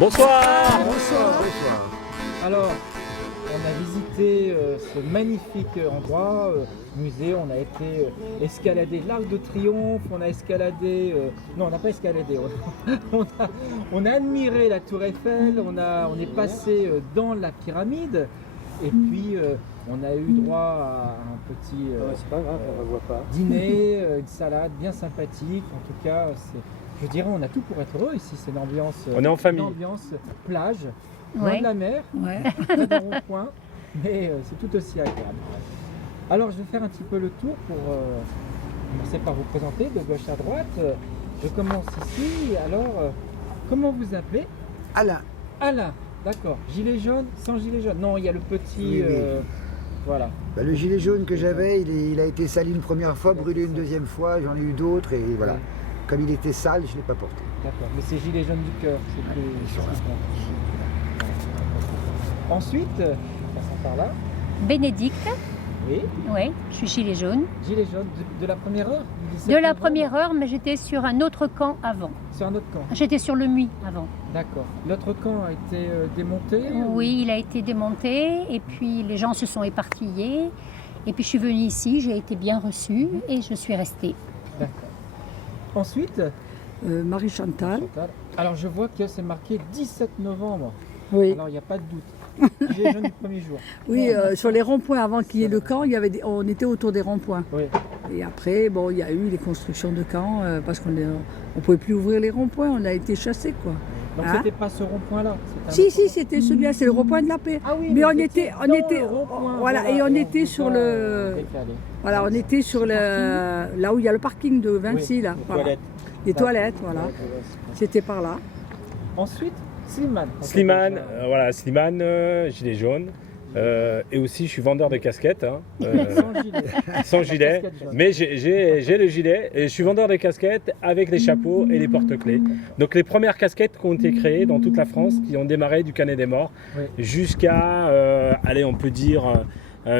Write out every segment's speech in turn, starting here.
Bonsoir. Bonsoir. Alors, on a visité ce magnifique endroit, musée, on a été escalader l'Arc de Triomphe, on a escaladé, non on n'a pas escaladé, on a admiré la Tour Eiffel, on est passé dans la pyramide, et puis on a eu droit à un petit C'est pas grave, on ne voit pas. dîner, une salade bien sympathique, en tout cas je dirais on a tout pour être heureux ici, c'est l'ambiance, On est en famille. l'ambiance plage, loin Ouais. de la mer, Ouais. pas de rond-point, mais c'est tout aussi agréable. Alors je vais faire un petit peu le tour pour commencer par vous présenter de gauche à droite. Je commence ici, alors comment vous appelez? Alain, Alain, d'accord. Gilet jaune, sans gilet jaune? Non, il y a le petit... Oui, oui. Voilà. le gilet jaune que j'avais, il a été sali une première fois, brûlé une deuxième fois, j'en ai eu d'autres et voilà. Ouais. Comme il était sale, je ne l'ai pas porté. D'accord, mais c'est gilet jaune du cœur, c'est plus... ils sont là. c'est ce qui compte. Ensuite, passons par là. Bénédicte, Oui, oui, je suis gilet jaune. gilet jaune de la première heure du 17 De la novembre, première heure, mais j'étais sur un autre camp avant. sur un autre camp. J'étais sur le Muy avant. D'accord. L'autre camp a été démonté? Oui, il a été démonté et puis les gens se sont éparpillés. Et puis je suis venue ici, j'ai été bien reçue et je suis restée. D'accord. Ensuite, Marie-Chantal. Chantal, alors je vois que c'est marqué 17 novembre. Oui, Alors il n'y a pas de doute. Gilet jaune du premier jour. oui sur les ronds-points, avant qu'il y ait le camp, on était autour des ronds-points. Oui. Et après, bon, il y a eu les constructions de camps parce qu'on ne pouvait plus ouvrir les ronds-points, on a été chassés, quoi. Donc Hein? c'était pas ce rond-point-là. Si, c'était celui-là, c'est le rond-point de la paix. Ah oui, Mais on vous était, étiez on dans était, le rond-point, voilà, et on était sur le, décalé. voilà, on était sur là où il y a le parking de Vinci, Oui, là. Les Voilà. toilettes. Les toilettes, voilà. C'était par là. Ensuite, Slimane. Slimane, gilet jaune. Et aussi, je suis vendeur de casquettes, hein, Sans gilet. sans gilet. Casquette jaune. Mais j'ai le gilet et je suis vendeur de casquettes avec les chapeaux et les porte-clés. Donc les premières casquettes qui ont été créées dans toute la France, qui ont démarré du Canet des Morts Oui. jusqu'à, allez, on peut dire,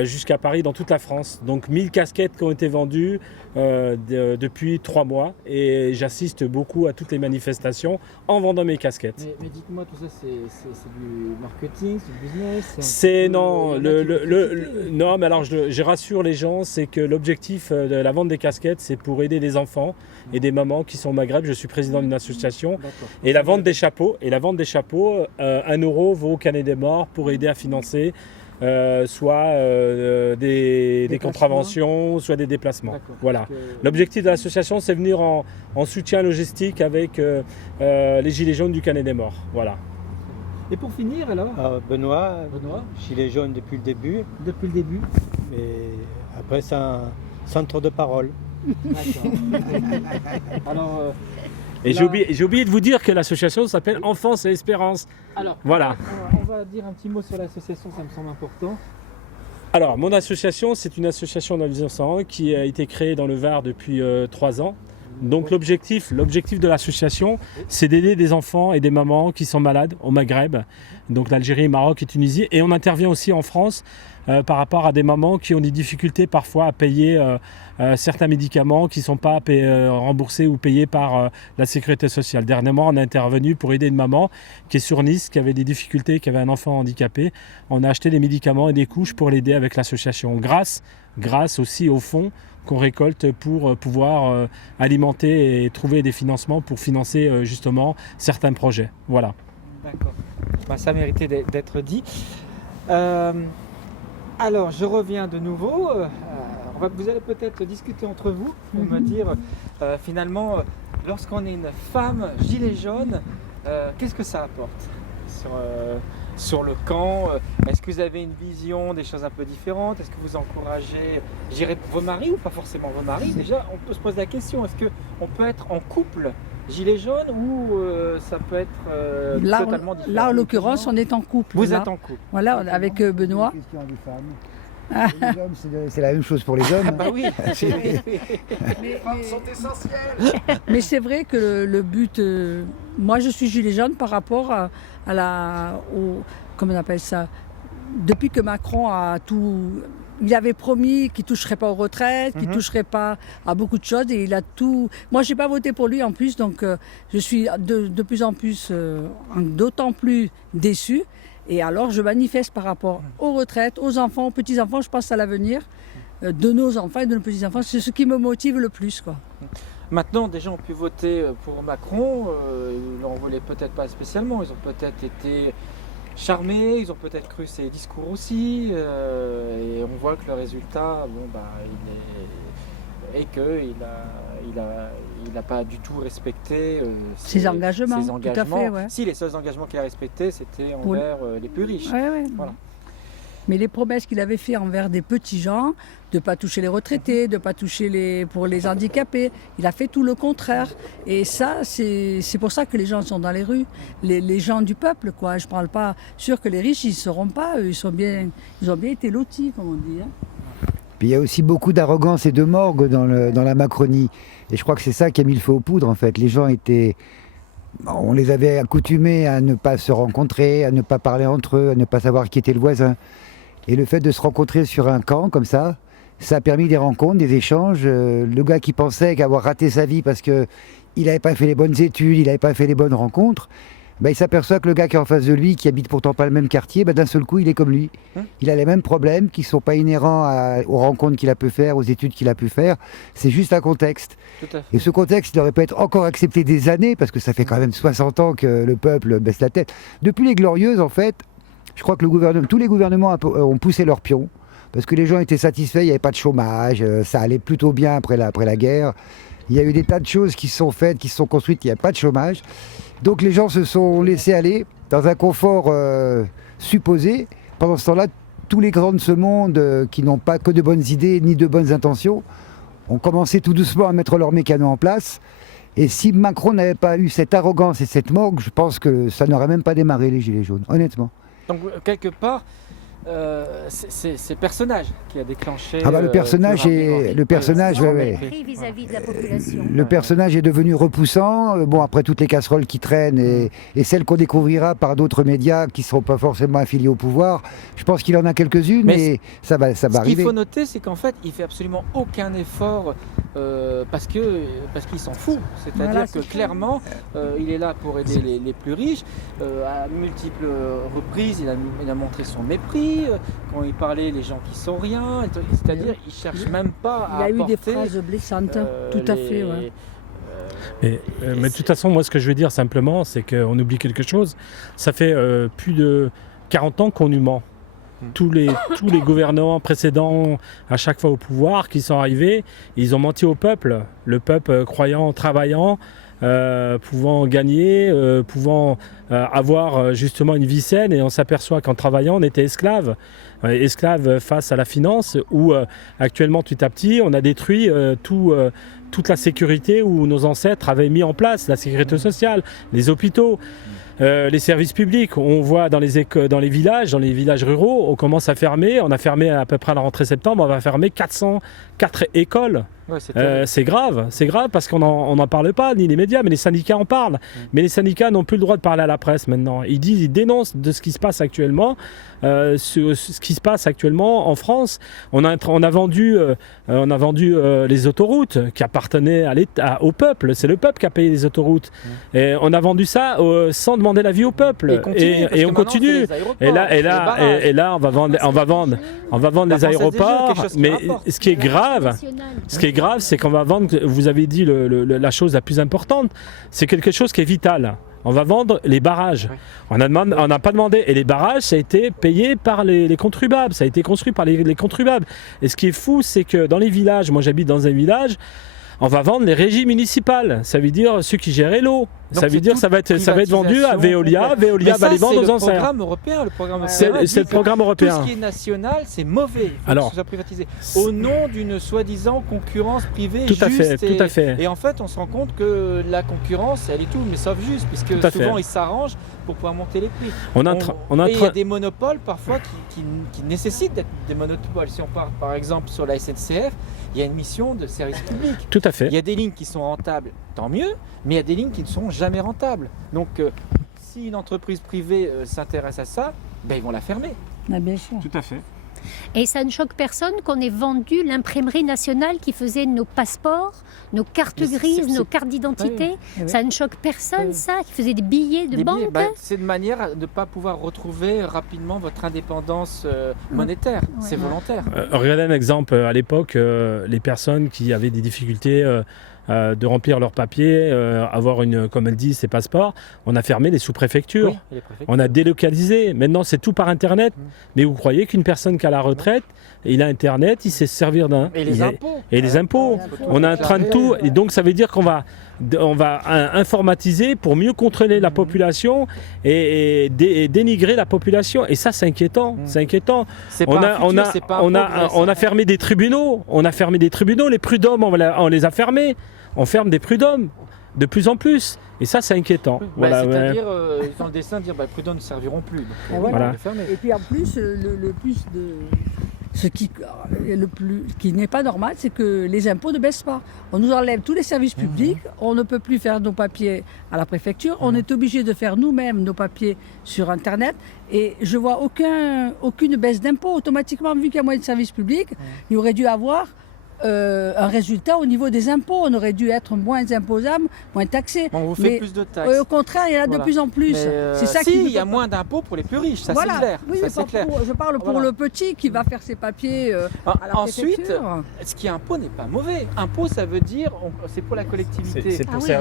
jusqu'à Paris, dans toute la France. Donc 1000 casquettes qui ont été vendues depuis 3 mois et j'assiste beaucoup à toutes les manifestations en vendant mes casquettes. Mais dites-moi, tout ça, c'est du marketing, c'est du business? C'est un peu non, l'activité. non, mais alors je rassure les gens, c'est que l'objectif de la vente des casquettes, c'est pour aider des enfants et des mamans qui sont au Maghreb. Je suis président d'une association D'accord. et la vente des chapeaux, 1 euro vaut au Canet des Morts pour aider à financer soit des Déplacements. contraventions, soit des déplacements. D'accord. Voilà. Parce que- L'objectif de l'association, c'est venir en soutien logistique avec les gilets jaunes du Canet des Morts. Voilà. Et pour finir, alors, Benoît, Benoît, gilet jaune depuis le début, depuis le début. mais après c'est un centre de parole. D'accord. Alors, Et là- j'ai oublié de vous dire que l'association s'appelle Enfance et Espérance. alors, Voilà. on va dire un petit mot sur l'association, ça me semble important. Alors, mon association, c'est une association dans le 1901 qui a été créée dans le Var depuis 3 ans. Donc l'objectif de l'association, c'est d'aider des enfants et des mamans qui sont malades au Maghreb, donc l'Algérie, Maroc et Tunisie. Et on intervient aussi en France par rapport à des mamans qui ont des difficultés parfois à payer certains médicaments qui ne sont pas remboursés ou payés par la sécurité sociale. Dernièrement, on a intervenu pour aider une maman qui est sur Nice, qui avait des difficultés, qui avait un enfant handicapé. On a acheté des médicaments et des couches pour l'aider avec l'association. Grâce aussi au fonds qu'on récolte pour pouvoir alimenter et trouver des financements pour financer justement certains projets. Voilà. D'accord. Bah, ça méritait d'être dit. Alors, je reviens de nouveau. Vous allez peut-être discuter entre vous pour me dire, finalement, lorsqu'on est une femme gilet jaune, qu'est-ce que ça apporte sur le camp? Est-ce que vous avez une vision des choses un peu différentes? Est-ce que vous encouragez, je dirais, vos maris ou pas forcément vos maris? Déjà, on peut se poser la question, est-ce qu'on peut être en couple gilet jaune ou ça peut être Là, totalement différent? là, en l'occurrence, on est en couple. Vous là. êtes en couple. Voilà, avec Benoît. Une question des femmes. Les hommes, c'est la même chose pour les hommes. Ah bah oui. Mais c'est vrai que le but, moi je suis gilet jaune par rapport à comment on appelle ça, depuis que Macron a tout il avait promis qu'il ne toucherait pas aux retraites, qu'il ne toucherait pas à beaucoup de choses et il a tout... Moi, je n'ai pas voté pour lui en plus, donc je suis de plus en plus, d'autant plus déçue. Et alors, je manifeste par rapport aux retraites, aux enfants, aux petits-enfants, je pense à l'avenir de nos enfants et de nos petits-enfants. C'est ce qui me motive le plus, quoi. Maintenant, des gens ont pu voter pour Macron, ils l'en voulaient peut-être pas spécialement, ils ont peut-être été charmés, ils ont peut-être cru ses discours aussi, et on voit que le résultat, il est... et qu'il n'a pas du tout respecté ses engagements. Tout à fait, ouais. Si, les seuls engagements qu'il a respectés, c'était envers les plus riches. Ouais. Voilà. Mais les promesses qu'il avait faites envers des petits gens, de ne pas toucher les retraités, de ne pas toucher pour les handicapés, il a fait tout le contraire. Et ça, c'est pour ça que les gens sont dans les rues, les gens du peuple, quoi. Je ne parle pas sûr que les riches, ils ne seront pas, ils ont bien été lotis, comme on dit. Puis il y a aussi beaucoup d'arrogance et de morgue dans la Macronie. Et je crois que c'est ça qui a mis le feu aux poudres, en fait. Les gens on les avait accoutumés à ne pas se rencontrer, à ne pas parler entre eux, à ne pas savoir qui était le voisin. Et le fait de se rencontrer sur un camp comme ça a permis des rencontres, des échanges. Le gars qui pensait qu'avoir raté sa vie parce qu'il n'avait pas fait les bonnes études, il n'avait pas fait les bonnes rencontres, il s'aperçoit que le gars qui est en face de lui, qui habite pourtant pas le même quartier, d'un seul coup il est comme lui. Il a les mêmes problèmes qui ne sont pas inhérents aux rencontres qu'il a pu faire, aux études qu'il a pu faire. C'est juste un contexte. Tout à fait. Et ce contexte, il aurait pu être encore accepté des années, parce que ça fait quand même 60 ans que le peuple baisse la tête. Depuis les Glorieuses, en fait, je crois que tous les gouvernements ont poussé leur pion, parce que les gens étaient satisfaits, il n'y avait pas de chômage, ça allait plutôt bien après la guerre. Il y a eu des tas de choses qui se sont faites, qui se sont construites, il n'y a pas de chômage. Donc les gens se sont laissés aller dans un confort supposé. Pendant ce temps-là, tous les grands de ce monde, qui n'ont pas que de bonnes idées ni de bonnes intentions, ont commencé tout doucement à mettre leurs mécanos en place. Et si Macron n'avait pas eu cette arrogance et cette morgue, je pense que ça n'aurait même pas démarré les Gilets jaunes, honnêtement. Donc quelque part, c'est le personnage qui a déclenché. Le personnage vis-à-vis de la population. Le personnage est devenu repoussant. Après toutes les casseroles qui traînent et celles qu'on découvrira par d'autres médias qui ne seront pas forcément affiliés au pouvoir, je pense qu'il en a quelques-unes, mais ça va arriver. Ce qu'il faut noter, c'est qu'en fait, il fait absolument aucun effort parce qu'il s'en fout. C'est-à-dire que clairement, il est là pour aider les plus riches. À multiples reprises, il a montré son mépris. Quand il parlait les gens qui sont rien, c'est-à-dire il cherche même pas à apporter... Il a eu des phrases blessantes, tout à fait. Ouais. Mais de toute façon, moi ce que je veux dire simplement, c'est qu'on oublie quelque chose. Ça fait plus de 40 ans qu'on nous ment. Tous les gouvernements précédents, à chaque fois au pouvoir, qui sont arrivés, ils ont menti au peuple. Le peuple croyant, travaillant, pouvant gagner, pouvant avoir justement une vie saine, et on s'aperçoit qu'en travaillant on était esclave face à la finance, où actuellement petit à petit on a détruit toute la sécurité où nos ancêtres avaient mis en place, la sécurité sociale, les hôpitaux. Les services publics, on voit dans les villages ruraux, on commence à fermer. On a fermé à peu près à la rentrée septembre, on va fermer 404 écoles. Ouais, c'est grave parce qu'on n'en parle pas, ni les médias, mais les syndicats en parlent. Mais les syndicats n'ont plus le droit de parler à la presse maintenant. Ils dénoncent de ce qui se passe actuellement, ce qui se passe actuellement en France. On a vendu les autoroutes qui appartenaient au peuple. C'est le peuple qui a payé les autoroutes. Et on a vendu ça sans demander l'avis au peuple. Et on continue. Et là, on va vendre les aéroports. Mais ce qui est grave, c'est qu'on va vendre, vous avez dit la chose la plus importante, c'est quelque chose qui est vital. On va vendre les barrages. On n'a pas demandé. Et les barrages, ça a été payé par les contribuables. Ça a été construit par les contribuables. Et ce qui est fou, c'est que dans les villages, moi j'habite dans un village, on va vendre les régies municipales. Ça veut dire ceux qui géraient l'eau. Ça veut dire ça va être vendu à Veolia. Veolia va les vendre aux enchères. C'est le programme européen. Tout ce qui est national, c'est mauvais. Il faut que ce soit privatisé. Au nom d'une soi-disant concurrence privée tout à fait. Et en fait, on se rend compte que la concurrence, elle est tout, mais sauf juste, puisque souvent ils s'arrangent pour pouvoir monter les prix. Et il y a des monopoles parfois qui nécessitent d'être des monopoles. Si on part par exemple sur la SNCF, il y a une mission de service public. Tout à fait. Il y a des lignes qui sont rentables, tant mieux, mais il y a des lignes qui ne sont jamais rentables. Donc, si une entreprise privée s'intéresse à ça, ils vont la fermer. Bien sûr. Tout à fait. Et ça ne choque personne qu'on ait vendu l'imprimerie nationale qui faisait nos passeports, nos cartes Mais c'est- grises, c'est- nos cartes d'identité. Oui. Ça ne choque personne, Oui. ça, qui faisait des billets de Des banque. billets, c'est de manière à ne pas pouvoir retrouver rapidement votre indépendance monétaire. Ouais. C'est volontaire. Regardez un exemple. À l'époque, les personnes qui avaient des difficultés de remplir leurs papiers, avoir comme elle dit, ses passeports, on a fermé les sous-préfectures. Oui, et les préfectures. On a délocalisé. Maintenant, c'est tout par Internet. Mais vous croyez qu'une personne qui a la retraite, il a Internet, il sait se servir d'un... Et les impôts. Et les impôts. On est en train de tout. Et donc, ça veut dire qu'on va informatiser pour mieux contrôler la population et dénigrer la population. Et ça, c'est inquiétant. C'est inquiétant. C'est On pas a, un on, futur, a, c'est pas un on, a, progrès, on ça. a fermé des tribunaux. On a fermé des tribunaux. Les prud'hommes, on les a fermés. On ferme des prud'hommes de plus en plus. Et ça, c'est inquiétant. Bah, Voilà, ouais. c'est-à-dire, ils ont le dessin de dire prud'hommes ne serviront plus. Donc, Et voilà. Voilà. les fermer. Et puis en plus, le plus de. Ce qui, qui n'est pas normal, c'est que les impôts ne baissent pas. On nous enlève tous les services publics, on ne peut plus faire nos papiers à la préfecture, on est obligé de faire nous-mêmes nos papiers sur Internet. Et je vois aucune baisse d'impôts. Automatiquement, vu qu'il y a moins de services publics, il aurait dû avoir un résultat au niveau des impôts. On aurait dû être moins imposable, moins taxé. On vous fait Mais, plus de taxes. Au contraire, il y en a Voilà. de plus en plus. Mais, c'est ça si, qui il y a moins d'impôts pour les plus riches, ça voilà. c'est clair. Oui, ça, mais c'est pas clair. je parle pour Voilà. le petit qui va faire ses papiers à la Ensuite, préfecture. ce qui est impôt n'est pas mauvais. Impôt, ça veut dire, c'est pour la collectivité. Ah oui,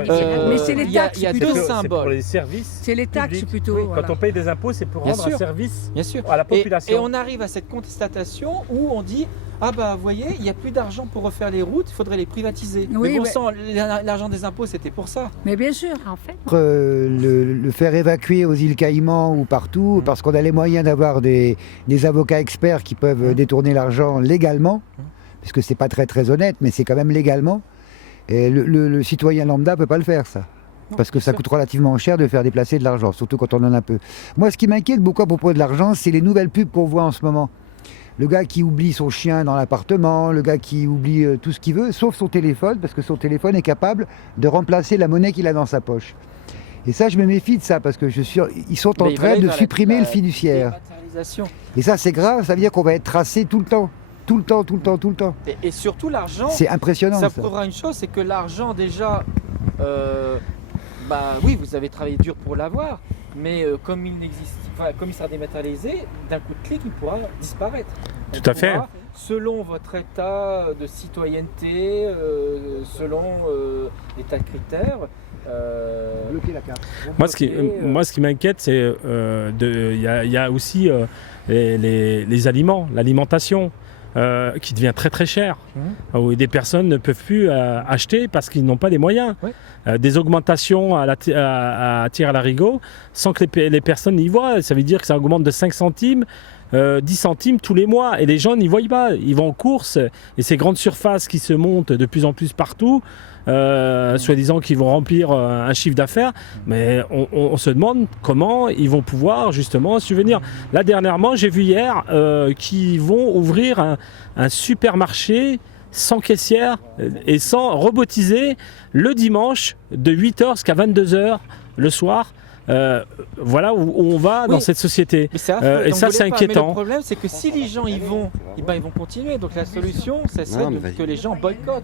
Mais c'est les il y a- taxes il y a plutôt. deux C'est pour symboles. les services. C'est les taxes publics. plutôt. Oui, voilà. Quand on paye des impôts, c'est pour Bien rendre un sûr. service Bien sûr. à la population. Et on arrive à cette constatation où on dit ah bah vous voyez, il n'y a plus d'argent pour refaire les routes, il faudrait les privatiser. Oui, mais bon mais- sang, l'argent des impôts c'était pour ça. Mais bien sûr. En fait, Le faire évacuer aux îles Caïmans ou partout, parce qu'on a les moyens d'avoir des avocats experts qui peuvent détourner l'argent légalement, parce que c'est pas très honnête, mais c'est quand même légalement. Et le citoyen lambda peut pas le faire, ça. Parce que ça coûte relativement cher de faire déplacer de l'argent, surtout quand on en a peu. Moi, ce qui m'inquiète beaucoup à propos de l'argent, c'est les nouvelles pubs qu'on voit en ce moment. Le gars qui oublie son chien dans l'appartement, le gars qui oublie tout ce qu'il veut, sauf son téléphone, parce que son téléphone est capable de remplacer la monnaie qu'il a dans sa poche. Et ça, je me méfie de ça, parce que ils sont en Mais train de voilà, supprimer la le fiduciaire. dématérialisation. Et ça, c'est grave, ça veut dire qu'on va être tracé tout le temps. Tout le temps, tout le temps, tout le temps. Et surtout l'argent, C'est impressionnant, ça ça. prouvera une chose, c'est que l'argent déjà, bah oui, vous avez travaillé dur pour l'avoir, mais comme il n'existe, enfin, comme il sera dématérialisé, d'un coup de clic, il pourra disparaître. Tout On à fait. pourra, selon votre état de citoyenneté, selon des tas de critères. Bloquer la carte. Moi, ce qui m'inquiète, c'est il y a aussi les aliments, l'alimentation. Qui devient très cher, où des personnes ne peuvent plus acheter parce qu'ils n'ont pas les moyens. Ouais. Des augmentations à tir à l'arigot sans que les personnes y voient. Ça veut dire que ça augmente de 5 centimes, 10 centimes tous les mois et les gens n'y voient pas. Ils vont en course et ces grandes surfaces qui se montent de plus en plus partout, soi-disant qu'ils vont remplir un chiffre d'affaires, mais on se demande comment ils vont pouvoir justement subvenir. Là dernièrement, j'ai vu hier qu'ils vont ouvrir un supermarché sans caissière et sans robotisé le dimanche de 8h jusqu'à 22h le soir. Voilà où on va dans cette société. Mais c'est affreux, et donc ça, vous c'est voulez pas. Mais inquiétant. le problème, c'est que si les gens y vont, eh ben, ils vont continuer. Donc la solution, ça serait que les gens boycottent.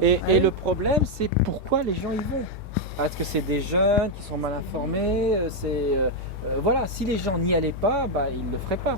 Et le problème, c'est pourquoi les gens y vont. Parce que c'est des jeunes qui sont mal informés. Voilà, si les gens n'y allaient pas, bah, ils ne le feraient pas.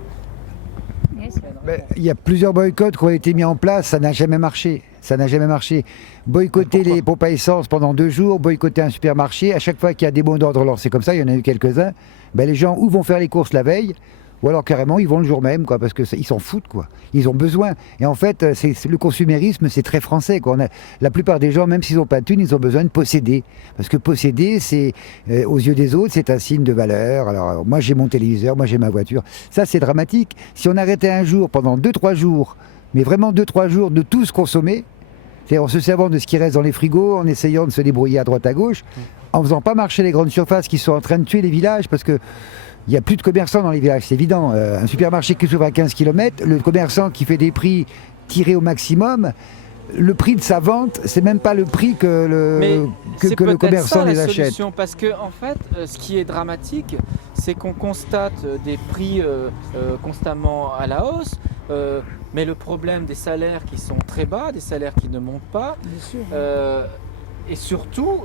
Il y a plusieurs boycotts qui ont été mis en place, ça n'a jamais marché. Ça n'a jamais marché. Boycotter les pompes à essence pendant 2 jours, boycotter un supermarché, à chaque fois qu'il y a des mots d'ordre lancés comme ça, il y en a eu quelques-uns, les gens ou vont faire les courses la veille, ou alors carrément ils vont le jour même, quoi, parce qu'ils s'en foutent, quoi. Ils ont besoin. Et en fait, le consumérisme, c'est très français, quoi. La plupart des gens, même s'ils n'ont pas de thunes, ils ont besoin de posséder. Parce que posséder, c'est aux yeux des autres, c'est un signe de valeur. Alors moi j'ai mon téléviseur, moi j'ai ma voiture. Ça c'est dramatique. Si on arrêtait un jour, pendant 2-3 jours, mais vraiment 2-3 jours, de tout se consommer, c'est-à-dire en se servant de ce qui reste dans les frigos, en essayant de se débrouiller à droite à gauche, en faisant pas marcher les grandes surfaces qui sont en train de tuer les villages, parce que il n'y a plus de commerçants dans les villages, c'est évident. Un supermarché qui s'ouvre à 15 km, le commerçant qui fait des prix tirés au maximum, le prix de sa vente, c'est même pas le prix que le commerçant les achète. Parce que en fait, ce qui est dramatique, c'est qu'on constate des prix constamment à la hausse, mais le problème des salaires qui sont très bas, des salaires qui ne montent pas, Bien sûr. et surtout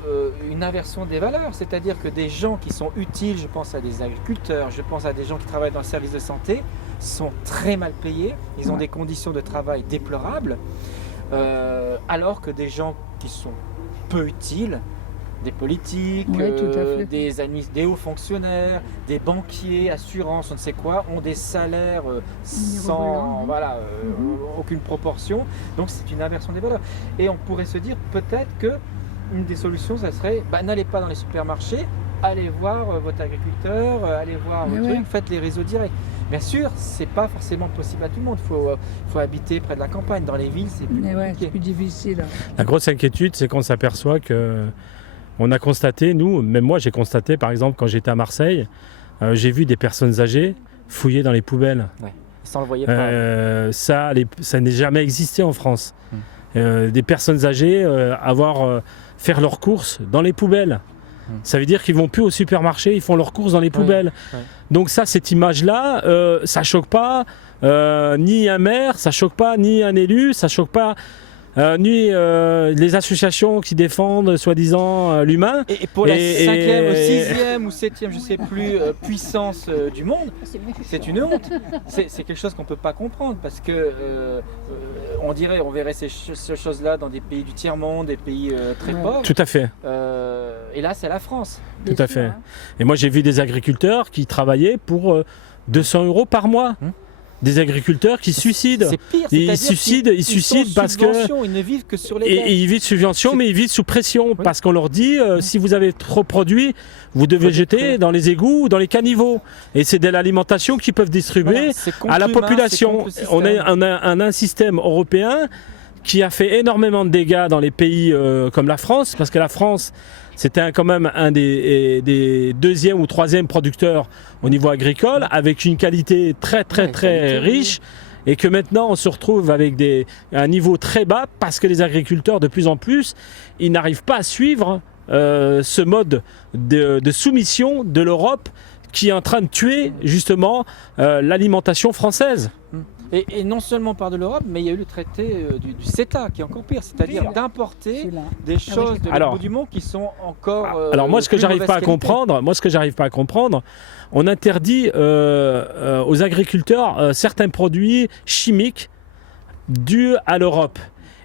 une inversion des valeurs, c'est-à-dire que des gens qui sont utiles, je pense à des agriculteurs, je pense à des gens qui travaillent dans le service de santé, sont très mal payés, ils ont des conditions de travail déplorables, alors que des gens qui sont peu utiles, des politiques, Ouais, tout à fait. des hauts fonctionnaires, des banquiers, assurances, on ne sait quoi, ont des salaires sans Mirobolants, voilà, aucune proportion. Donc c'est une inversion des valeurs. Et on pourrait se dire peut-être que une des solutions, ça serait n'allez pas dans les supermarchés, allez voir votre agriculteur, allez voir Mais vos ouais. trucs, faites les réseaux directs. Bien sûr, c'est pas forcément possible à tout le monde. Faut habiter près de la campagne. Dans les villes, c'est plus Mais ouais, compliqué. c'est plus difficile. La grosse inquiétude, c'est qu'on s'aperçoit que on a constaté, nous, même moi j'ai constaté par exemple quand j'étais à Marseille, j'ai vu des personnes âgées fouiller dans les poubelles. Ça, on le voyait pas. Ça n'est jamais existé en France. Des personnes âgées faire leurs courses dans les poubelles. Ça veut dire qu'ils vont plus au supermarché, ils font leurs courses dans les poubelles. ouais. Donc ça, cette image-là, ça choque pas ni un maire, ça choque pas ni un élu, ça choque pas ni les associations qui défendent soi-disant l'humain. Et pour la Et- 5e, et- 6e ou 7e, je sais plus, puissance du monde, c'est une honte. C'est quelque chose qu'on ne peut pas comprendre parce que on verrait ces choses-là dans des pays du tiers-monde, des pays très Ouais. pauvres. Tout à fait. Et là, c'est la France. Tout à fait. Et moi, j'ai vu des agriculteurs qui travaillaient pour 200 € par mois. Des agriculteurs qui se suicident. C'est pire. Ils c'est-à-dire suicident- qu'ils- ils suicident sont parce que- subvention, ils ne vivent que sur les Et dettes. ils vivent de subvention, C'est- mais ils vivent sous pression Oui. parce qu'on leur dit si vous avez trop produit, vous devez Faut jeter détruire. dans les égouts ou dans les caniveaux. Et c'est de l'alimentation qu'ils peuvent distribuer Voilà, c'est contre à la l'humain, population. c'est contre le On système. a un système européen qui a fait énormément de dégâts dans les pays comme la France, parce que la France, c'était quand même un des deuxième ou troisième producteurs au niveau agricole, avec une qualité très qualité, riche. Et que maintenant on se retrouve avec un niveau très bas parce que les agriculteurs de plus en plus ils n'arrivent pas à suivre ce mode de soumission de l'Europe qui est en train de tuer justement l'alimentation française. Et non seulement par de l'Europe, mais il y a eu le traité du CETA qui est encore pire, c'est-à-dire d'importer des choses de Alors- l'autre bout du monde qui sont encore. Alors moi ce que plus j'arrive mauvaise pas à qualité. comprendre, on interdit aux agriculteurs certains produits chimiques dus à l'Europe.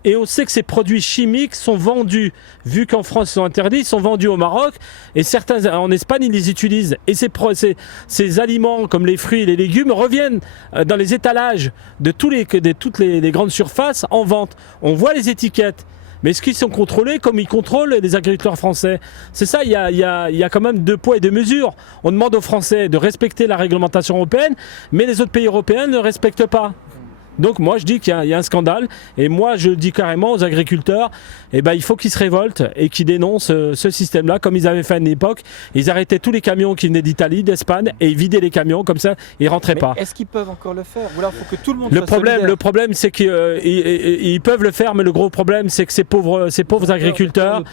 Et on sait que ces produits chimiques sont vendus, vu qu'en France ils sont interdits, ils sont vendus au Maroc et certains en Espagne ils les utilisent. Et ces aliments comme les fruits et les légumes reviennent dans les étalages de toutes les grandes surfaces en vente. On voit les étiquettes. Mais est-ce qu'ils sont contrôlés comme ils contrôlent les agriculteurs français? C'est ça, il y a quand même deux poids et deux mesures. On demande aux Français de respecter la réglementation européenne, mais les autres pays européens ne respectent pas. Donc moi je dis qu'il y a un scandale et moi je dis carrément aux agriculteurs il faut qu'ils se révoltent et qu'ils dénoncent ce système-là comme ils avaient fait à une époque. Ils arrêtaient tous les camions qui venaient d'Italie, d'Espagne et ils vidaient les camions comme ça, ils rentraient Mais pas. est-ce qu'ils peuvent encore le faire? Ou alors il faut que tout le monde Le soit problème, solidaire. c'est qu'ils peuvent le faire, mais le gros problème, c'est que ces pauvres agriculteurs,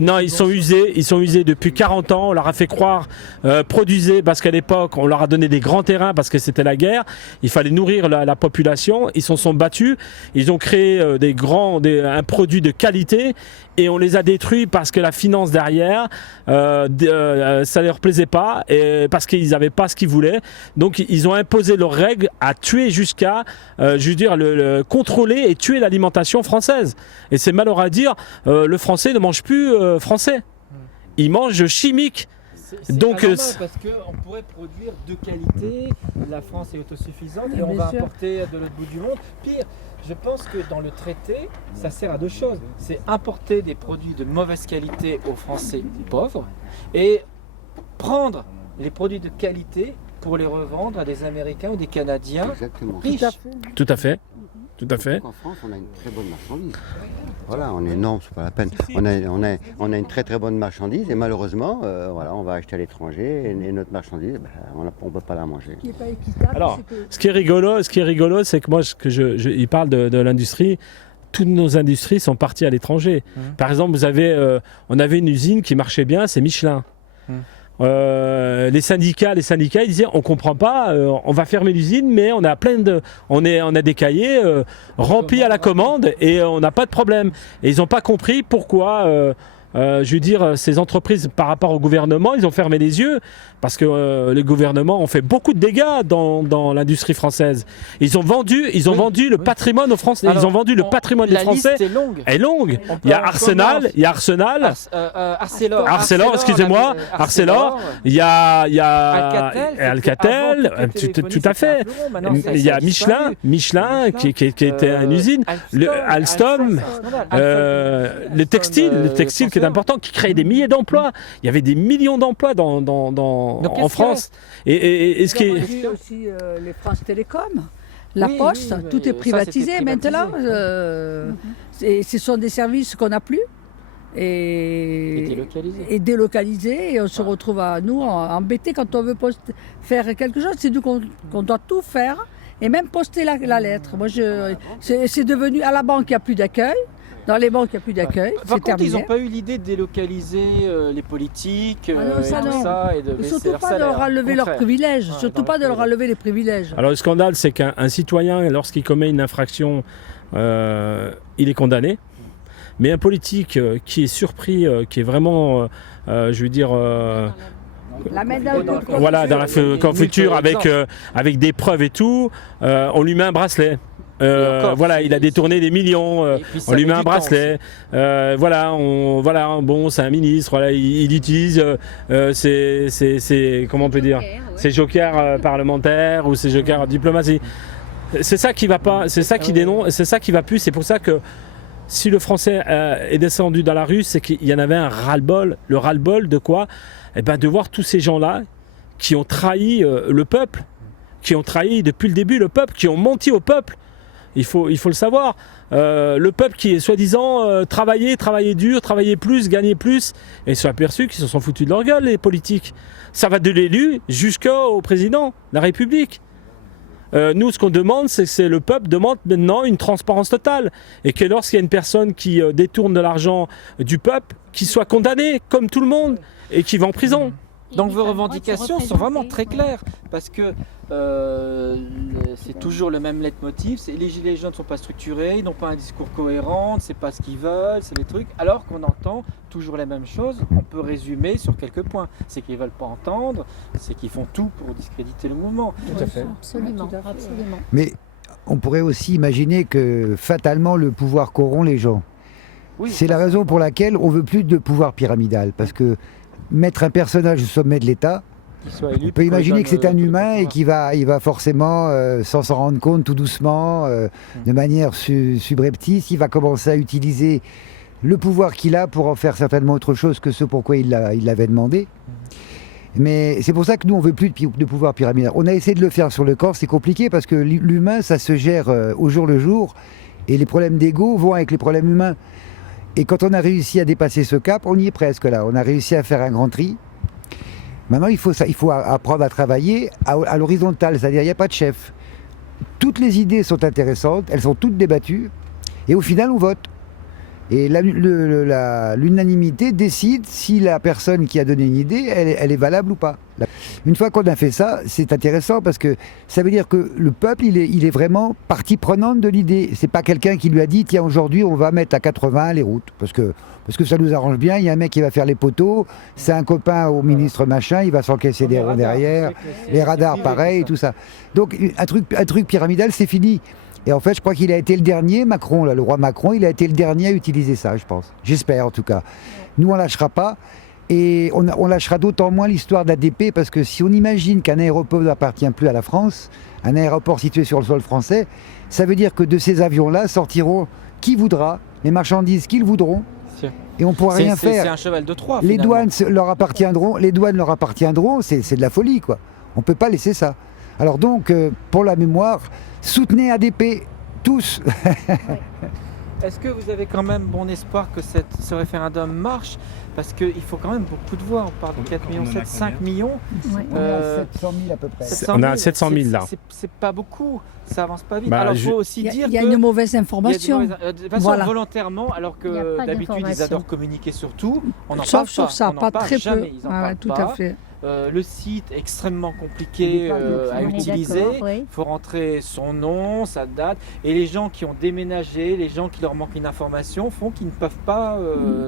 non, ils sont usés depuis 40 ans. On leur a fait croire, produisez, parce qu'à l'époque, on leur a donné des grands terrains parce que c'était la guerre. Il fallait nourrir la population. Ils se sont battus. Ils ont créé un produit de qualité et on les a détruits parce que la finance derrière, ça leur plaisait pas et parce qu'ils n'avaient pas ce qu'ils voulaient. Donc ils ont imposé leurs règles à tuer jusqu'à, contrôler et tuer l'alimentation française. Et c'est malheureux à dire, le français ne mange plus français. Il mange chimique. Donc, Donc parce qu'on pourrait produire de qualité, la France est autosuffisante et Bien on va sûr. importer de l'autre bout du monde. Pire, je pense que dans le traité, ça sert à deux choses. C'est importer des produits de mauvaise qualité aux Français pauvres et prendre les produits de qualité pour les revendre à des Américains ou des Canadiens Exactement. riches. Tout à fait. Tout à fait. En France, on a une très bonne marchandise. Voilà, on est non, c'est pas la peine. On a une très très bonne marchandise et malheureusement, on va acheter à l'étranger et notre marchandise, on peut pas la manger. Qui n'est pas équitable. Alors, c'est que- ce qui est rigolo, c'est que moi, il parle de l'industrie. Toutes nos industries sont parties à l'étranger. Par exemple, on avait une usine qui marchait bien, c'est Michelin. les syndicats, ils disaient on comprend pas, on va fermer l'usine, mais on a on a des cahiers remplis à la commande et on n'a pas de problème. Et ils n'ont pas compris pourquoi. Je veux dire, ces entreprises, par rapport au gouvernement, ils ont fermé les yeux parce que les gouvernements ont fait beaucoup de dégâts dans l'industrie française. Ils ont vendu le patrimoine aux Français. Alors, ils ont vendu le patrimoine des Français. La liste est longue. Elle est longue. On peut Il y a en Arsenal, commencer. il y a Arsenal. Arcelor, excusez-moi, Arcelor. Il y a Alcatel, Alcatel, tout à fait. Il y a Michelin qui était une usine. Alstom, le textile qui est important, qui crée des milliers d'emplois. Il y avait des millions d'emplois en France. Et ce qui est... Il y a aussi les France Télécom, la Oui, Poste, oui, tout est ça, privatisé c'était maintenant. privatisé. Et ce sont des services qu'on n'a plus. Et délocalisés. Et on se retrouve à nous embêtés quand on veut faire quelque chose. C'est nous qu'on doit tout faire. Et même poster la lettre. Moi, c'est devenu à la banque, il n'y a plus d'accueil. Dans les banques, il n'y a plus d'accueil. Par contre, terminé. ils n'ont pas eu l'idée de délocaliser les politiques non, ça, et tout non. ça. Et de Et baisser surtout leur pas de salaire. leur enlever leurs privilèges. Ouais, Surtout pas de leur enlever les privilèges. Alors le scandale, c'est qu'un citoyen, lorsqu'il commet une infraction, il est condamné. Mais un politique qui est surpris, qui est vraiment, je veux dire... La main dans le voilà, dans la confiture avec des preuves et tout, on lui met un bracelet. Voilà, il a détourné des millions, on lui met un bracelet. Bon, c'est un ministre, voilà, il utilise comment on peut dire, ses jokers parlementaires ou ses jokers diplomatie. C'est ça qui va pas, c'est ça qui dénonce, c'est ça qui va plus. C'est pour ça que si le Français est descendu dans la rue, c'est qu'il y en avait un ras-le-bol. Le ras-le-bol de quoi? Eh ben, de voir tous ces gens-là qui ont trahi le peuple, qui ont trahi depuis le début le peuple, qui ont menti au peuple. Il faut le savoir. Le peuple qui est soi-disant travaillait dur, travaillait plus, gagnait plus, et ils se sont aperçus qu'ils se sont foutus de leur gueule, les politiques. Ça va de l'élu jusqu'au président de la République. Nous, ce qu'on demande, c'est que le peuple demande maintenant une transparence totale. Et que lorsqu'il y a une personne qui détourne de l'argent du peuple, qu'il soit condamné, comme tout le monde, et qui va en prison. Donc vos revendications sont vraiment très claires, parce que c'est toujours le même leitmotiv, c'est les gilets jaunes ne sont pas structurés, ils n'ont pas un discours cohérent, c'est pas ce qu'ils veulent, c'est des trucs, alors qu'on entend toujours les mêmes choses. On peut résumer sur quelques points, c'est qu'ils ne veulent pas entendre, c'est qu'ils font tout pour discréditer le mouvement. Tout à fait. Absolument, absolument. Mais on pourrait aussi imaginer que fatalement le pouvoir corrompt les gens. Oui, C'est la raison pour laquelle on veut plus de pouvoir pyramidal, parce que mettre un personnage au sommet de l'État, on peut imaginer que c'est un humain et qu'il va forcément, sans s'en rendre compte tout doucement, de manière subreptice, il va commencer à utiliser le pouvoir qu'il a pour en faire certainement autre chose que ce pourquoi il l'avait demandé. Mais c'est pour ça que nous, on veut plus de pouvoir pyramidal. On a essayé de le faire sur le corps, c'est compliqué parce que l'humain, ça se gère au jour le jour, et les problèmes d'ego vont avec les problèmes humains. Et quand on a réussi à dépasser ce cap, on y est presque là. On a réussi à faire un grand tri. Maintenant, il faut apprendre à travailler à l'horizontale, c'est-à-dire il n'y a pas de chef. Toutes les idées sont intéressantes, elles sont toutes débattues, et au final, on vote. Et l'unanimité décide si la personne qui a donné une idée, elle est valable ou pas. Une fois qu'on a fait ça, c'est intéressant parce que ça veut dire que le peuple, il est vraiment partie prenante de l'idée. C'est pas quelqu'un qui lui a dit, tiens, aujourd'hui, on va mettre à 80 les routes. Parce que ça nous arrange bien, il y a un mec qui va faire les poteaux, c'est un copain au ministre machin, il va s'encaisser des ronds derrière, les radars pareil, et tout ça. Donc un truc pyramidal, c'est fini. Et en fait, je crois qu'il a été le dernier, Macron, là, le roi Macron, il a été le dernier à utiliser ça, je pense. J'espère, en tout cas. Nous, on ne lâchera pas. Et on lâchera d'autant moins l'histoire d'ADP, parce que si on imagine qu'un aéroport n'appartient plus à la France, un aéroport situé sur le sol français, ça veut dire que de ces avions-là sortiront qui voudra, les marchandises qu'ils voudront, et on ne pourra rien faire. C'est un cheval de Troie, les finalement. douanes leur appartiendront, c'est de la folie, quoi. On ne peut pas laisser ça. Alors donc, pour la mémoire, soutenez ADP, tous. Est-ce que vous avez quand même bon espoir que ce référendum marche? Parce qu'il faut quand même beaucoup de voix. On parle de 4 millions, 7, 5 millions. Ouais. On est à 700 000 à peu près. 700 On est 000, à 700 000 là. C'est pas beaucoup, ça avance pas vite. Bah, Alors il je- faut aussi Il dire y a que une mauvaise il y a information. de façon Voilà. volontairement, alors Il y a que pas d'habitude ils d'information. adorent communiquer sur tout. On n'en Sauf parle sur pas. ça, On n'en pas parle très jamais. peu. Ils en Ah, parlent tout pas. à fait. Le site extrêmement Il compliqué est pas à On est utiliser. d'accord, oui. Il faut rentrer son nom, sa date. Et les gens qui ont déménagé, les gens qui leur manquent une information, font qu'ils ne peuvent pas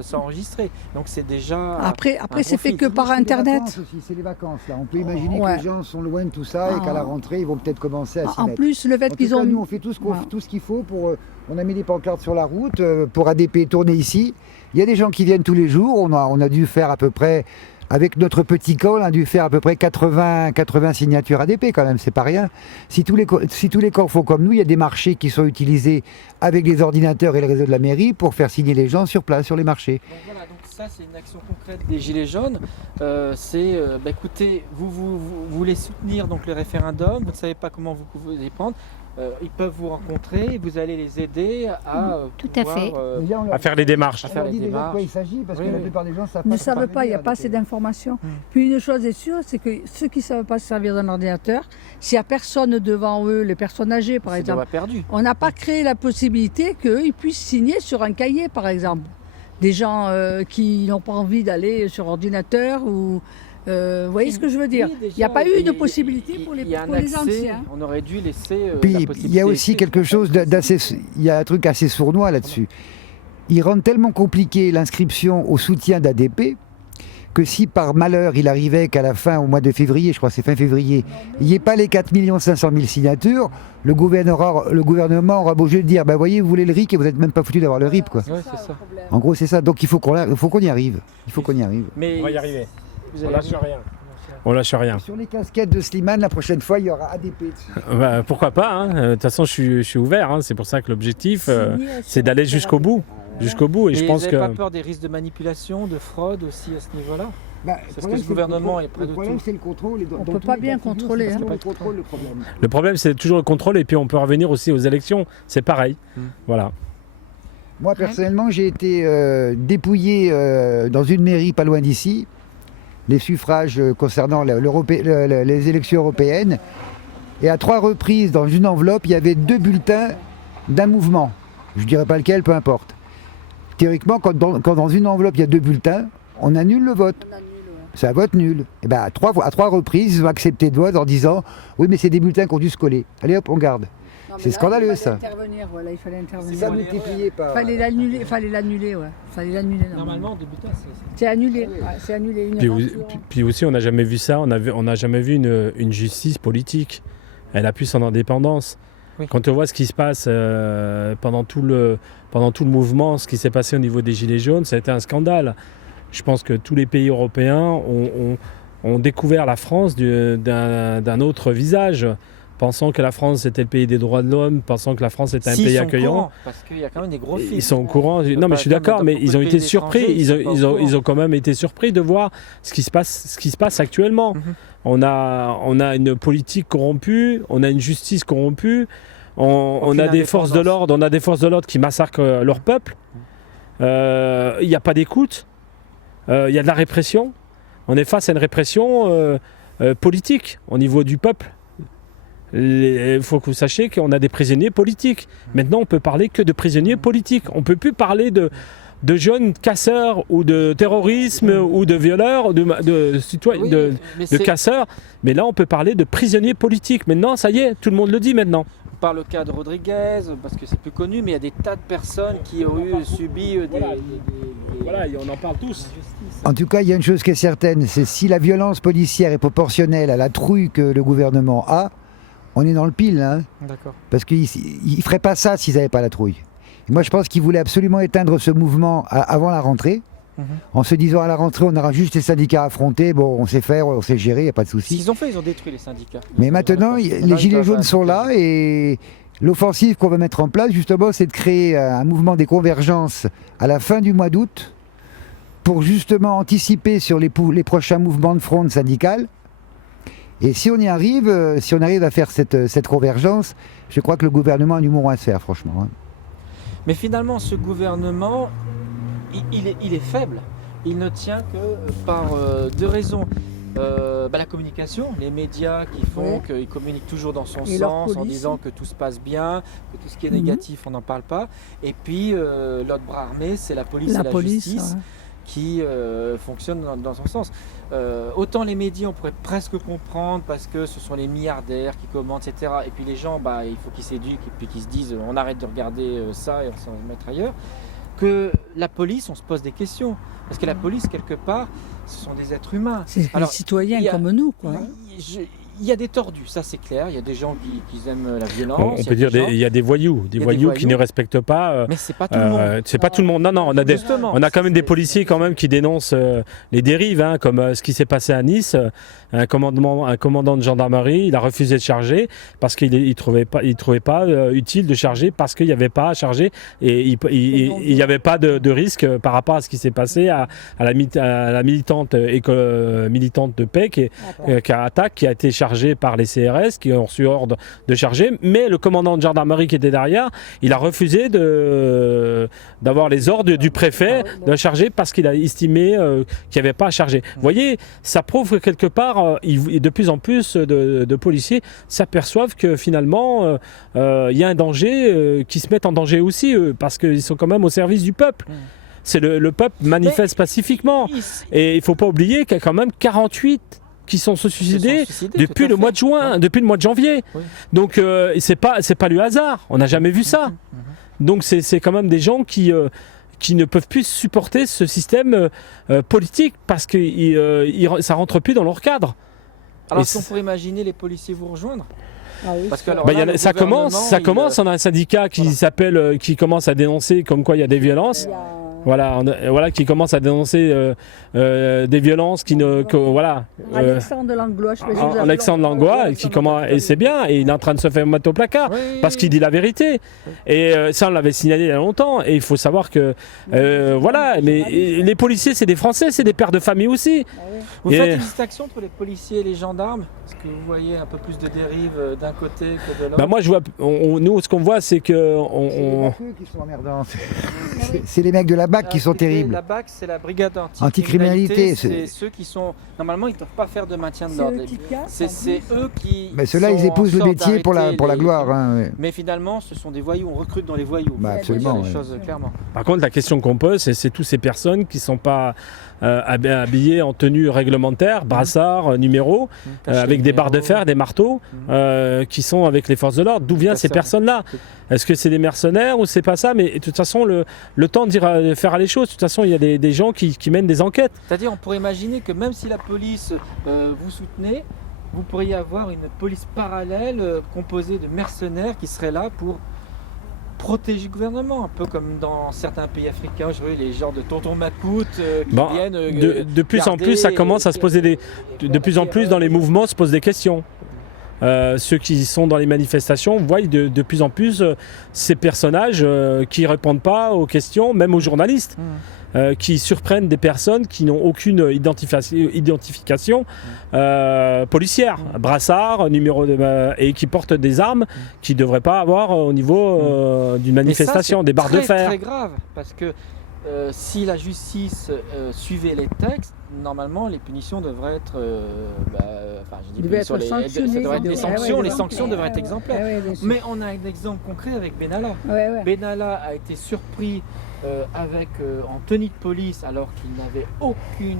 s'enregistrer. Donc c'est déjà. Après un c'est gros fait que filtre. par C'est les Internet. vacances aussi, c'est les vacances là. On peut imaginer Ouais. que les gens sont loin de tout ça et qu'à la Ah. rentrée, ils vont peut-être commencer à s'y En mettre. plus, le En fait tout qu'ils cas, ont. nous, on fait tout Voilà. ce qu'il faut pour. On a mis des pancartes sur la route pour ADP tourner ici. Il y a des gens qui viennent tous les jours. On a dû faire à peu près, avec notre petit camp, on a dû faire à peu près 80 signatures ADP quand même. C'est pas rien. Si tous les camps font comme nous, il y a des marchés qui sont utilisés avec les ordinateurs et le réseau de la mairie pour faire signer les gens sur place sur les marchés. Donc voilà, donc ça c'est une action concrète des Gilets jaunes. Écoutez, vous voulez soutenir donc le référendum, vous ne savez pas comment vous pouvez y prendre. Ils peuvent vous rencontrer, vous allez les aider à Tout à fait. Déjà, on leur- À faire les démarches. on leur les dit déjà de quoi démarches. il s'agit parce Oui, que la oui. plupart des gens savent ne pas savent pas, il n'y a parvenir pas à assez ADP. d'informations. Puis une chose est sûre, c'est que ceux qui ne savent pas se servir d'un ordinateur, s'il n'y a personne devant eux, les personnes âgées par C'est exemple, déjà perdu. on n'a pas créé la possibilité qu'ils puissent signer sur un cahier par exemple. Des gens qui n'ont pas envie d'aller sur ordinateur ou... vous voyez ce que je veux dire? Oui, déjà, Il n'y a pas eu il- de possibilité il- pour les, il y a un pour les accès, anciens. On aurait dû laisser Puis la il possibilité. y a aussi quelque chose d'assez, il y a un truc assez sournois là-dessus. Ils rendent tellement compliqué l'inscription au soutien d'ADP que si par malheur il arrivait qu'à la fin, au mois de février, je crois que c'est fin février, il n'y ait pas les 4 500 000 signatures, le gouvernement aura beau jeu de dire, ben voyez, vous voulez le RIC et vous n'êtes même pas foutu d'avoir le RIP, quoi. Ouais, c'est ça. En gros, c'est ça. Donc il faut qu'on y arrive. Il faut qu'on y arrive. Mais On va y arriver. vous On allez- lâche rien. On lâche rien. Sur les casquettes de Slimane, la prochaine fois, il y aura ADP dessus. Bah, pourquoi pas, hein. De toute façon, je suis ouvert. Hein. C'est pour ça que l'objectif, Signer c'est sur d'aller un jusqu'au bout. Jusqu'au bout. Et je Et pense vous que. n'avez pas peur des risques de manipulation, de fraude aussi à ce niveau-là? Bah, Parce que le gouvernement est près de Le problème, tout. c'est le contrôle. On peut pas bien contrôler, C'est hein. le contrôle le problème. Le problème, c'est toujours le contrôle. Et puis, on peut revenir aussi aux élections. C'est pareil. Voilà. Moi, personnellement, j'ai été dépouillé dans une mairie pas loin d'ici, les suffrages concernant les élections européennes. Et à 3 reprises, dans une enveloppe, il y avait 2 bulletins d'un mouvement. Je ne dirais pas lequel, peu importe. Théoriquement, quand dans une enveloppe, il y a 2 bulletins, on annule le vote. C'est un vote nul. Et ben, à trois reprises, ils ont accepté de vote en disant « Oui, mais c'est des bulletins qui ont dû se coller. Allez hop, on garde. » C'est scandaleux, ça. Il fallait intervenir. Ça multiplié par... Fallait l'annuler, ouais. Fallait l'annuler. Normalement, des butins, C'est annulé. Ouais, c'est annulé. Une Puis, erreur. puis aussi, on n'a jamais vu ça. On n'a jamais vu une justice politique. Elle a pu son indépendance. Oui. Quand on voit ce qui se passe pendant tout le mouvement, ce qui s'est passé au niveau des Gilets jaunes, ça a été un scandale. Je pense que tous les pays européens ont découvert la France d'un autre visage, pensant que la France était le pays des droits de l'homme, pensant que la France était un pays accueillant. Parce qu'il y a quand même des gros films. Ils sont au courant. Non, mais je suis d'accord, mais ils ont été surpris. Ils ont quand même été surpris de voir ce qui se passe actuellement. Mhm. On a une politique corrompue, on a une justice corrompue, on a des forces de l'ordre, qui massacrent leur peuple. Il n'y a pas d'écoute. Il y a de la répression. On est face à une répression politique au niveau du peuple. Il faut que vous sachiez qu'on a des prisonniers politiques. Maintenant, on peut parler que de prisonniers politiques. On ne peut plus parler de jeunes casseurs ou de terrorisme ou de violeurs, de casseurs. Mais là, on peut parler de prisonniers politiques. Maintenant, ça y est, tout le monde le dit maintenant. Par le cas de Rodriguez, parce que c'est plus connu, mais il y a des tas de personnes qui ont subi Voilà, on en parle tous. En tout cas, il y a une chose qui est certaine, c'est si la violence policière est proportionnelle à la trouille que le gouvernement a, on est dans le pile, hein, D'accord. parce qu'ils ne feraient pas ça s'ils n'avaient pas la trouille. Et moi, je pense qu'ils voulaient absolument éteindre ce mouvement avant la rentrée, en se disant à la rentrée, on aura juste les syndicats affrontés, bon, on sait faire, on sait gérer, il n'y a pas de Ce souci. qu'ils ont fait, ils ont détruit les syndicats. Mais maintenant, Là, les ils gilets doivent jaunes sont là et l'offensive qu'on va mettre en place, justement, c'est de créer un mouvement des convergences à la fin du mois d'août pour justement anticiper sur les prochains mouvements de fronde syndicale. Et si on y arrive, à faire cette convergence, je crois que le gouvernement a du bon à se faire, franchement. Hein. Mais finalement, ce gouvernement, il est faible. Il ne tient que par deux raisons. La communication, les médias qui font qu'ils communiquent toujours dans son sens en disant que tout se passe bien, que tout ce qui est négatif, on n'en parle pas. Et puis l'autre bras armé, c'est la police et la justice qui fonctionnent dans son sens. Autant les médias, on pourrait presque comprendre parce que ce sont les milliardaires qui commentent, etc. Et puis les gens, il faut qu'ils s'éduquent et puis qu'ils se disent on arrête de regarder ça et on s'en mettre ailleurs. Que la police, on se pose des questions. Parce que la police, quelque part, ce sont des êtres humains. C'est des citoyens comme nous, quoi. Il y a des tordus, ça c'est clair. Il y a des gens qui aiment la violence. On peut dire il y a des voyous, qui ne respectent pas. Mais c'est pas tout le monde. C'est pas tout le monde. Non, on a quand même des policiers quand même qui dénoncent les dérives, comme ce qui s'est passé à Nice. Un commandant de gendarmerie, il a refusé de charger parce qu'il trouvait pas utile de charger parce qu'il n'y avait pas à charger et il n'y avait pas de risque par rapport à ce qui s'est passé à la militante de paix qui a été chargée par les CRS qui ont reçu ordre de charger, mais le commandant de gendarmerie qui était derrière, il a refusé d'avoir les ordres du préfet de charger parce qu'il a estimé qu'il n'y avait pas à charger. Vous voyez, ça prouve que quelque part, de plus en plus de policiers s'aperçoivent que finalement, il y a un danger, qui se mettent en danger aussi, eux, parce qu'ils sont quand même au service du peuple. C'est le peuple manifeste pacifiquement. Et il ne faut pas oublier qu'il y a quand même 48 qui sont suicidés depuis le mois de juin, depuis le mois de janvier. Oui. Donc c'est pas du hasard. On n'a jamais vu ça. Donc c'est quand même des gens qui ne peuvent plus supporter ce système politique parce que ça rentre plus dans leur cadre. Alors est-ce qu'on pourrait imaginer les policiers vous rejoindre? Parce que, ça commence. On a un syndicat qui commence à dénoncer comme quoi il y a des violences. Voilà, qui commence à dénoncer des violences Alexandre Langlois, Alexandre Langlois, et c'est bien, et il est en train de se faire mettre au placard parce qu'il dit la vérité. Et ça, on l'avait signalé il y a longtemps. Et il faut savoir que mais les policiers, c'est des Français, c'est des pères de famille aussi. Vous faites une distinction entre les policiers et les gendarmes? Est-ce que vous voyez un peu plus de dérives d'un côté que de l'autre? Moi, je vois. Nous, ce qu'on voit, c'est que c'est eux qui sont emmerdants. C'est les mecs de la BAC qui sont terribles. La BAC, c'est la brigade anticriminalité. C'est ceux qui sont... Normalement, ils ne doivent pas faire de maintien de l'ordre. C'est eux qui... Mais ceux-là, ils épousent le métier pour la gloire. Mais finalement, ce sont des voyous. On recrute dans les voyous. Absolument. Les choses, clairement. Par contre, la question qu'on pose, c'est toutes ces personnes qui ne sont pas habillées en tenue réglementaire, brassard, numéro, avec des barres de fer, des marteaux, qui sont avec les forces de l'ordre. D'où viennent ces personnes-là? Est-ce que c'est des mercenaires ou c'est pas ça? Mais de toute façon, le temps de faire les choses. De toute façon, il y a des gens qui mènent des enquêtes. C'est-à-dire, on pourrait imaginer que même si la police vous soutenait, vous pourriez avoir une police parallèle composée de mercenaires qui seraient là pour protéger le gouvernement, un peu comme dans certains pays africains, je vois les genres de tonton Macoute qui viennent de plus en plus, ça commence à se poser de plus en plus dans les mouvements se posent des questions. Ceux qui sont dans les manifestations voient de plus en plus ces personnages qui ne répondent pas aux questions, même aux journalistes, qui surprennent des personnes qui n'ont aucune identification policière, brassard, et qui portent des armes qui ne devraient pas avoir au niveau d'une manifestation, des barres de fer. C'est très grave, parce que si la justice suivait les textes, normalement les punitions devraient être les sanctions devraient être exemplaires. Mais on a un exemple concret avec Benalla. Benalla a été surpris en tenue de police alors qu'il n'avait il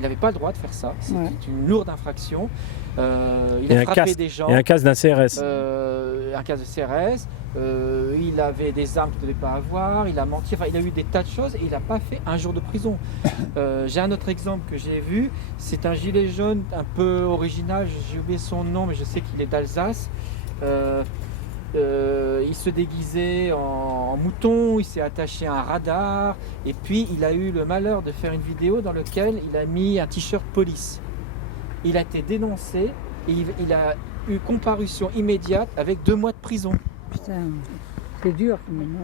n'avait pas le droit de faire ça. C'était une lourde infraction. Il a frappé des gens. Et un casque d'un CRS. Un casque de CRS. Il avait des armes qu'il ne devait pas avoir. Il a menti. Enfin, il a eu des tas de choses et il n'a pas fait un jour de prison. J'ai un autre exemple que j'ai vu. C'est un gilet jaune un peu original. J'ai oublié son nom, mais je sais qu'il est d'Alsace. Il se déguisait en mouton, il s'est attaché à un radar et puis il a eu le malheur de faire une vidéo dans laquelle il a mis un t-shirt police. Il a été dénoncé et il a eu comparution immédiate avec 2 mois de prison. Putain, c'est dur quand même,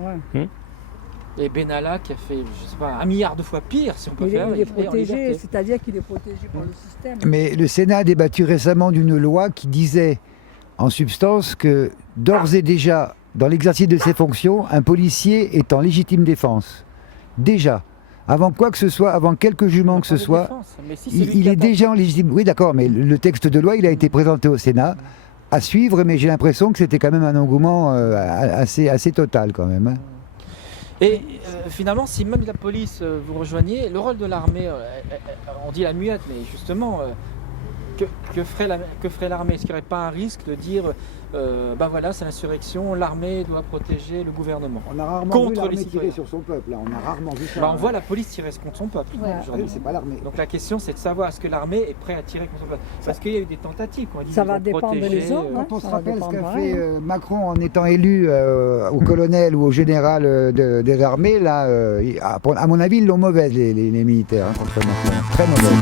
Et Benalla qui a fait, je sais pas, 1 milliard de fois pire si on peut faire. Il est protégé, c'est-à-dire qu'il est protégé par le système. Mais le Sénat a débattu récemment d'une loi qui disait en substance que d'ores et déjà dans l'exercice de ses fonctions, un policier est en légitime défense. Déjà. Avant quoi que ce soit, avant quelque jugement que ce soit, il est déjà en légitime. Oui, d'accord, mais le texte de loi, il a été présenté au Sénat, à suivre, mais j'ai l'impression que c'était quand même un engouement assez total quand même. Hein. Et finalement, si même la police vous rejoignez, le rôle de l'armée, on dit la muette, mais justement, que ferait l'armée? Est-ce qu'il n'y aurait pas un risque de dire, voilà, c'est l'insurrection, l'armée doit protéger le gouvernement On a rarement contre vu l'armée les tirer citoyens. sur son peuple, là. On a rarement vu ça. On voit la police tirer contre son peuple. Ouais. aujourd'hui. C'est pas l'armée. Donc la question, c'est de savoir est-ce que l'armée est prête à tirer contre son peuple? Parce qu'il y a eu des tentatives. On a dit Ça qu'ils va vont dépendre protéger, des autres, hein. Quand on se Ça va rappelle ce qu'a dépendre, fait hein. Macron en étant élu au colonel ou au général des armées, là, à mon avis, ils l'ont mauvaise, les militaires, hein, contre Macron. Très mauvaise.